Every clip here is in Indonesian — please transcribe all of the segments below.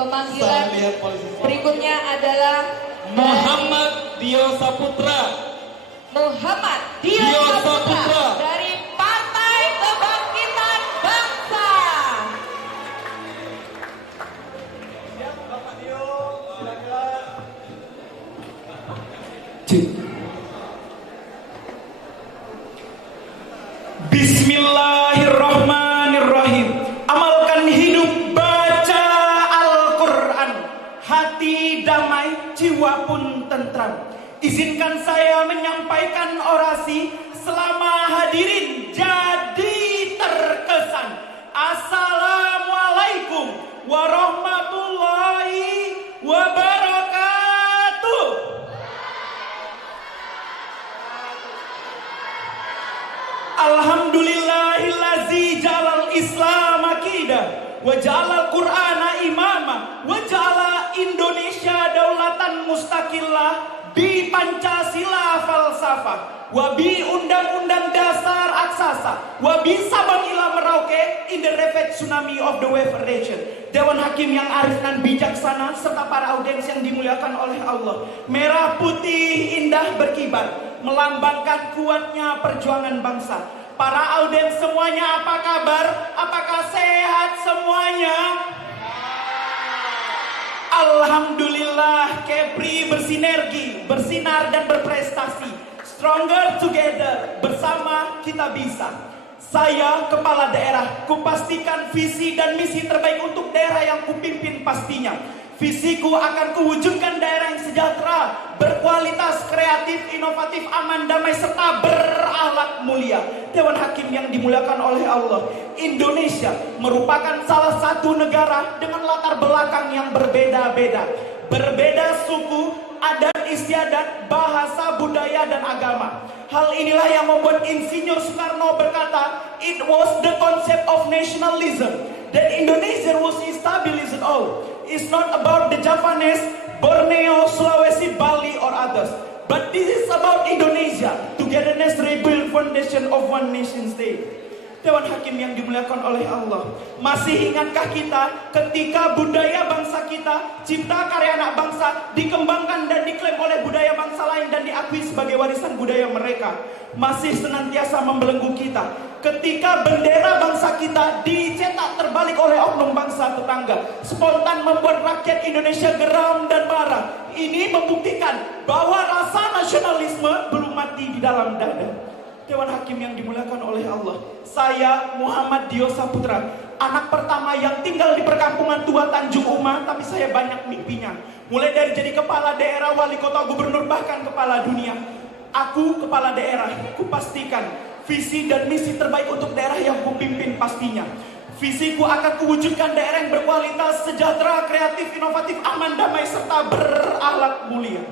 Pemanggilan berikutnya adalah Muhammad Dio Saputra. Muhammad Dio Saputra dari Partai Kebangkitan Bangsa. Bapak Dio, silakan. Bismillahirrahmanirrahim. Amalkan hidup, baca Al-Quran. Hati damai, jiwa pun tentram. Izinkan saya menyampaikan orasi. Selama hadirin jadi terkesan. Assalamualaikum warahmatullahi wabarakatuh. Alhamdulillahillazi jalal Islam akidah wa jalal Qur'ana imama wa jala Indonesia daulatan mustaqillah bi Pancasila falsafah wa bi undang-undang dasar aksasa wa bi Sabang ila Merauke in the rapid tsunami of the wave nation. Dewan Hakim yang arif dan bijaksana serta para audiens yang dimuliakan oleh Allah. Merah putih indah berkibar melambangkan kuatnya perjuangan bangsa. Para audiens semuanya apa kabar? Apakah sehat semuanya? Alhamdulillah, Kepri bersinergi, bersinar dan berprestasi. Stronger together, bersama kita bisa. Saya kepala daerah, kupastikan visi dan misi terbaik untuk daerah yang kupimpin pastinya. Visiku akan kuwujudkan daerah yang sejahtera, berkualitas, kreatif, inovatif, aman, damai, serta berakhlak mulia. Dewan Hakim yang dimuliakan oleh Allah, Indonesia merupakan salah satu negara dengan latar belakang yang berbeda-beda. Berbeda suku, adat istiadat, bahasa, budaya, dan agama. Hal inilah yang membuat Insinyur Soekarno berkata, it was the concept of nationalism that Indonesia was established all. It's not about the Javanese, Borneo, Sulawesi, Bali, or others. But this is about Indonesia. Togetherness rebuild foundation of one nation state. Dewan Hakim yang dimuliakan oleh Allah, masih ingatkah kita ketika budaya bangsa kita, cipta karya anak bangsa, dikembangkan dan diklaim oleh budaya bangsa lain dan diakui sebagai warisan budaya mereka? Masih senantiasa membelenggu kita ketika bendera bangsa kita dicetak terbalik oleh oknum bangsa tetangga, spontan membuat rakyat Indonesia geram dan marah. Ini membuktikan bahwa rasa nasionalisme belum mati di dalam dada. Dewan Hakim yang dimuliakan oleh Allah, saya Muhammad Dio Saputra, anak pertama yang tinggal di perkampungan tua Tanjung Uma, tapi saya banyak mimpinya. Mulai dari jadi kepala daerah, wali kota, gubernur, bahkan kepala dunia. Aku kepala daerah, kupastikan visi dan misi terbaik untuk daerah yang kupimpin pastinya. Visiku akan kuwujudkan daerah yang berkualitas, sejahtera, kreatif, inovatif, aman, damai, serta berakhlak mulia.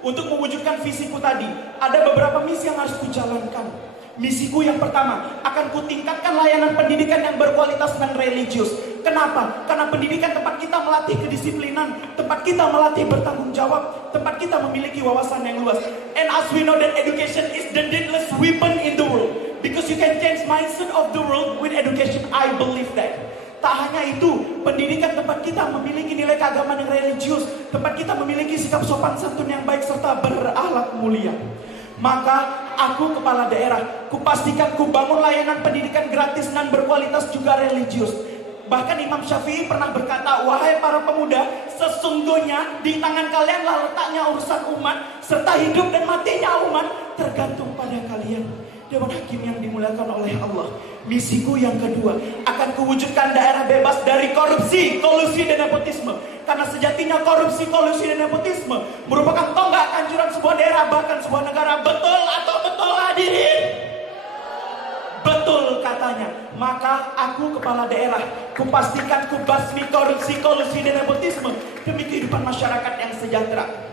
Untuk mewujudkan visiku tadi, ada beberapa misi yang harus kujalankan. Misiku yang pertama, akan kutingkatkan layanan pendidikan yang berkualitas dan religius. Kenapa? Karena pendidikan tempat kita melatih kedisiplinan, tempat kita melatih bertanggung jawab, tempat kita memiliki wawasan yang luas. And as we know that education is the deadliest weapon in the world, because you can change mindset of the world with education. I believe that. Tak hanya itu, pendidikan tempat kita memiliki nilai keagamaan yang religius, tempat kita memiliki sikap sopan santun yang baik serta berakhlak mulia. Maka aku kepala daerah, kupastikan kubangun layanan pendidikan gratis dan berkualitas juga religius. Bahkan Imam Syafi'i pernah berkata, wahai para pemuda, sesungguhnya di tangan kalianlah letaknya urusan umat, serta hidup dan matinya umat tergantung pada kalian. Dewan Hakim yang dimuliakan oleh Allah, misiku yang kedua, akan kuwujudkan daerah bebas dari korupsi, kolusi, dan nepotisme. Karena sejatinya korupsi, kolusi, dan nepotisme merupakan tonggak kanjuran sebuah daerah, bahkan sebuah negara. Betul atau betul hadirin? Betul katanya. Maka aku kepala daerah, kupastikan kubasmi korupsi, kolusi, dan nepotisme demi kehidupan masyarakat yang sejahtera.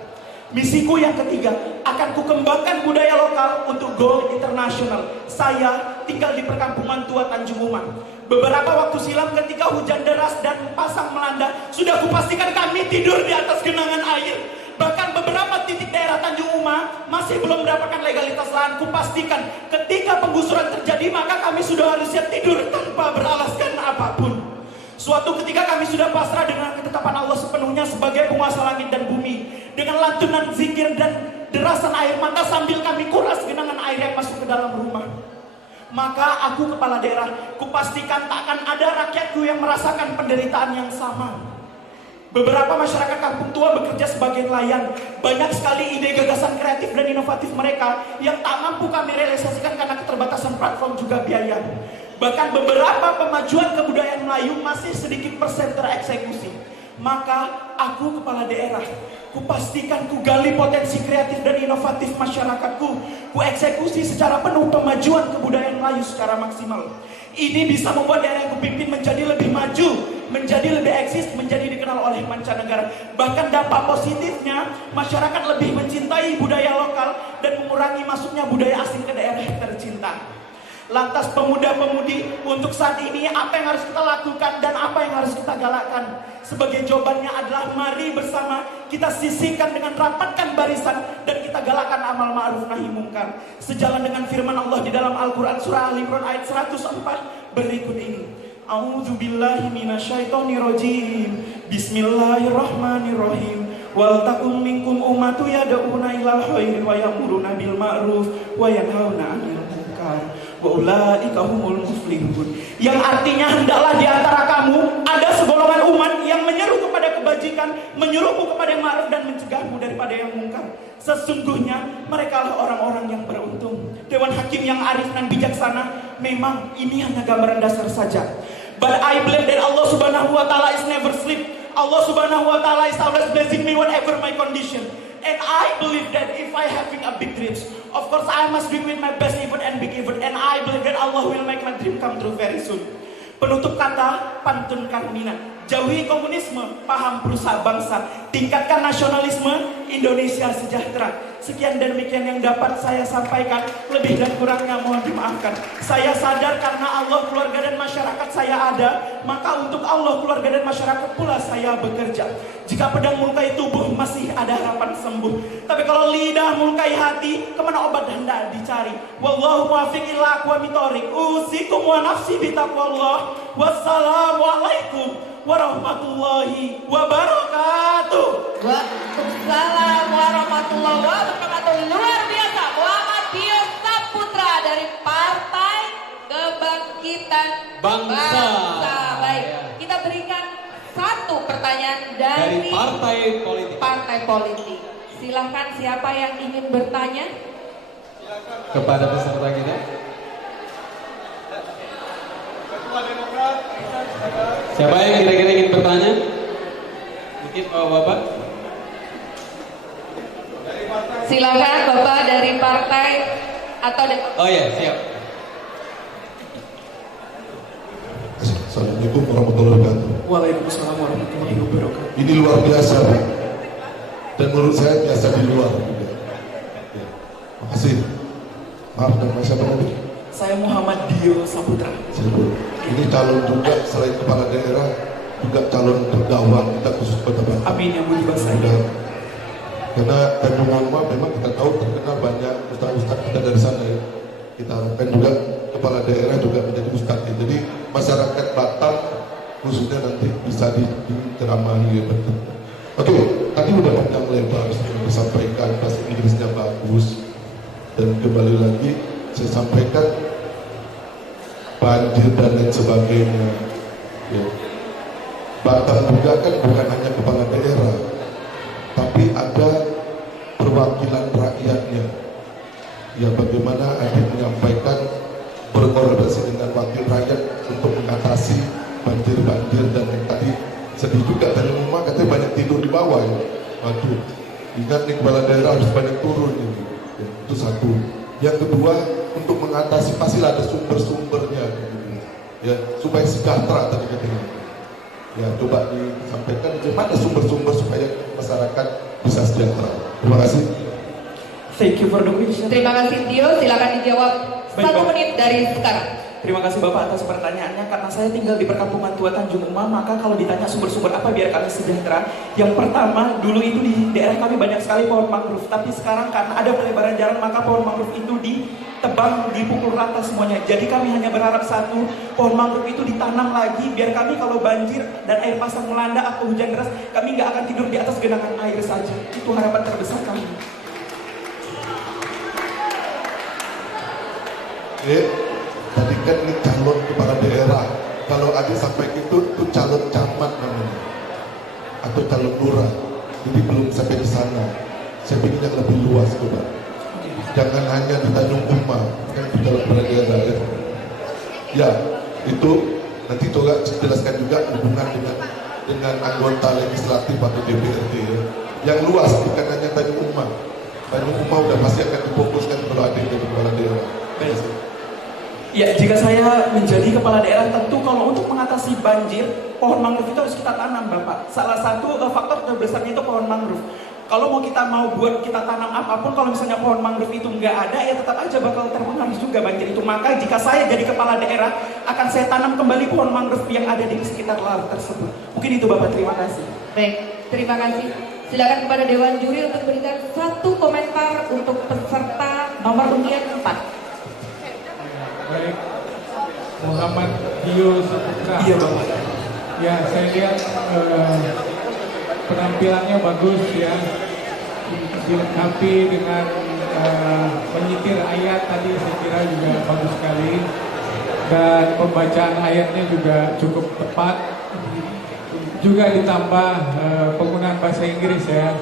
Misiku yang ketiga, akan kukembangkan budaya lokal untuk goal internasional. Saya tinggal di perkampungan tua Tanjung Uma. Beberapa waktu silam ketika hujan deras dan pasang melanda, sudah kupastikan kami tidur di atas genangan air. Bahkan beberapa titik daerah Tanjung Uma masih belum mendapatkan legalitas lahan. Kupastikan ketika penggusuran terjadi, maka kami sudah harus siap tidur tanpa beralaskan apapun. Suatu ketika kami sudah pasrah dengan ketetapan Allah sepenuhnya sebagai penguasa langit dan bumi. Dengan lantunan zikir dan derasan air mata sambil kami kuras genangan air yang masuk ke dalam rumah. Maka aku kepala daerah, kupastikan tak akan ada rakyatku yang merasakan penderitaan yang sama. Beberapa masyarakat kampung tua bekerja sebagai nelayan. Banyak sekali ide gagasan kreatif dan inovatif mereka yang tak mampu kami realisasikan karena keterbatasan platform juga biaya. Bahkan beberapa pemajuan kebudayaan Melayu masih sedikit persen tereksekusi. Maka aku kepala daerah, kupastikan kugali potensi kreatif dan inovatif masyarakatku. Ku eksekusi secara penuh pemajuan kebudayaan Melayu secara maksimal. Ini bisa membuat daerah yang kupimpin menjadi lebih maju, menjadi lebih eksis, menjadi dikenal oleh mancanegara. Bahkan dampak positifnya, masyarakat lebih mencintai budaya lokal dan mengurangi masuknya budaya asing ke daerah yang tercinta. Lantas pemuda-pemudi, untuk saat ini apa yang harus kita lakukan dan apa yang harus kita galakkan? Sebagai jawabannya adalah mari bersama kita sisihkan dengan rapatkan barisan dan kita galakkan amal ma'ruf nahi mungkar. Sejalan dengan firman Allah di dalam Al-Quran surah Al-Imran ayat 104 berikut ini. A'udzubillahi minasyaitonirrajim. Bismillahirrahmanirrahim. Wal takum minkum ummatu yad'una ilal khairi wa ya'muruna bil ma'ruf wa yanhauna 'anil munkar. Wa ulaika humul muflihun. Yang artinya hendaklah di antara kamu ada segolongan umat yang menyeru kepada kebajikan, menyuruhmu kepada yang ma'ruf dan mencegahmu daripada yang mungkar. Sesungguhnya mereka lah orang-orang yang beruntung. Dewan Hakim yang arif dan bijaksana, memang ini hanya gambaran dasar saja. But I believe that Allah Subhanahu wa taala is never sleep. Allah Subhanahu wa taala is always blessing me whatever my condition. And I believe that if I having a big dreams, of course I must do with my best effort and big effort. And I believe that Allah will make my dream come true very soon. Penutup kata, pantunkan minat. Jauhi komunisme, paham perusahaan bangsa. Tingkatkan nasionalisme, Indonesia sejahtera. Sekian dan demikian yang dapat saya sampaikan. Lebih dan kurangnya mohon dimaafkan. Saya sadar karena Allah, keluarga dan masyarakat saya ada, maka untuk Allah, keluarga dan masyarakat pula saya bekerja. Jika pedang melukai tubuh masih ada harapan sembuh. Tapi kalau lidah melukai hati, kemana obat hendak dicari? Wallahu muwaffiq ila aqwamit thoriq. Usikum wa nafsi bitaqwallah. Wassalamualaikum warahmatullahi wabarakatuh. Waalaikumsalam warahmatullahi wabarakatuh. Luar biasa, Muhammad Dio Saputra dari Partai Kebangkitan Bangsa. Baik, kita berikan satu pertanyaan dari partai politik. Silahkan siapa yang ingin bertanya kepada peserta kita. Siapa yang kira-kira ingin bertanya? Mungkin Bapak. Silakan Bapak dari partai atau Oh ya, siap. Assalamualaikum warahmatullahi wabarakatuh. Waalaikumsalam warahmatullahi wabarakatuh. Ini luar biasa, Pak. Dan menurut saya biasa di luar juga. Ya. Makasih. Maaf, nama siapa tadi? Saya Muhammad Dio Saputra. Ini calon juga selain kepala daerah, juga calon terdakwa kita khusus Kota Batu. Amin ya Budi Basai. Karena Tanjung Alma memang kita tahu terkenal banyak ustaz-ustaz kita dari sana ya. Kita harapkan juga kepala daerah juga menjadi ustaz ya. Jadi masyarakat Batam khususnya nanti bisa diceramahi ya. Oke, tadi udah panjang lebar saya sampaikan, bahasa Inggrisnya bagus. Dan kembali lagi saya sampaikan banjir dan lain sebagainya ya. Batam juga kan bukan hanya kepala daerah, tapi ada perwakilan rakyatnya ya. Bagaimana Adi menyampaikan berkoordinasi dengan wakil rakyat untuk mengatasi banjir-banjir dan yang tadi sedih juga dari rumah katanya banyak tidur di bawah ya. Waduh, ingat nih kepala daerah harus banyak turun ini ya, itu satu. Yang kedua, untuk mengatasi pastilah ada sumber-sumbernya ya, supaya sejahtera tadi katanya ya. Coba disampaikan bagaimana sumber-sumber supaya masyarakat bisa sejahtera. Terima kasih. Thank you for the question. Terima kasih Dio, silakan dijawab. Baik, 1 menit dari sekarang. Terima kasih Bapak atas pertanyaannya. Karena saya tinggal di perkampungan tua Tanjung Uma, maka kalau ditanya sumber-sumber apa biar kami sejahtera, yang pertama, dulu itu di daerah kami banyak sekali pohon mangrove. Tapi sekarang karena ada pelebaran jalan, maka pohon mangrove itu ditebang, dipukul rata semuanya. Jadi kami hanya berharap satu, pohon mangrove itu ditanam lagi biar kami kalau banjir dan air pasang melanda atau hujan deras, kami nggak akan tidur di atas genangan air saja. Itu harapan terbesar kami. Tadi kan ini calon kepala daerah. Kalau ada sampai itu calon camat namanya, atau calon lurah. Jadi belum sampai di sana. Saya ingin yang lebih luas, coba. Jangan hanya di Tanjung Uma, kan di dalam kepala daerah. Ya, itu nanti coba jelaskan juga hubungan dengan anggota legislatif atau DPRD. Ya. Yang luas bukan hanya Tanjung Uma. Tanjung Uma udah pasti akan difokuskan kalau ada yang jadi kepala daerah. Ya, jika saya menjadi kepala daerah, tentu kalau untuk mengatasi banjir, pohon mangrove itu harus kita tanam, Bapak. Salah satu faktor terbesarnya itu pohon mangrove. Kalau kita mau buat kita tanam apapun, kalau misalnya pohon mangrove itu nggak ada, ya tetap aja bakal terpengaruh juga banjir itu. Maka jika saya jadi kepala daerah, akan saya tanam kembali pohon mangrove yang ada di sekitar laut tersebut. Mungkin itu, Bapak. Terima kasih. Baik, terima kasih. Silakan kepada Dewan Juri untuk memberikan satu komentar untuk peserta nomor undian 4. Baik, Muhammad Dio Saputra. Iya, Bapak. Ya, saya lihat penampilannya bagus ya, dilengkapi dengan menyitir ayat tadi, saya kira juga bagus sekali, dan pembacaan ayatnya juga cukup tepat. Juga ditambah penggunaan bahasa Inggris ya,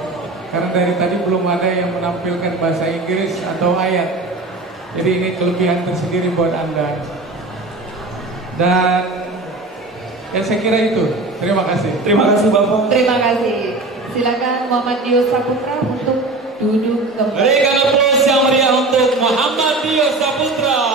karena dari tadi belum ada yang menampilkan bahasa Inggris atau ayat. Jadi ini kelebihan tersendiri buat Anda. Dan ya saya kira itu. Terima kasih. Terima kasih, Bapak. Terima kasih. Silakan Muhammad Dio Saputra untuk duduk kembali. Berikan aplaus yang meriah untuk Muhammad Dio Saputra.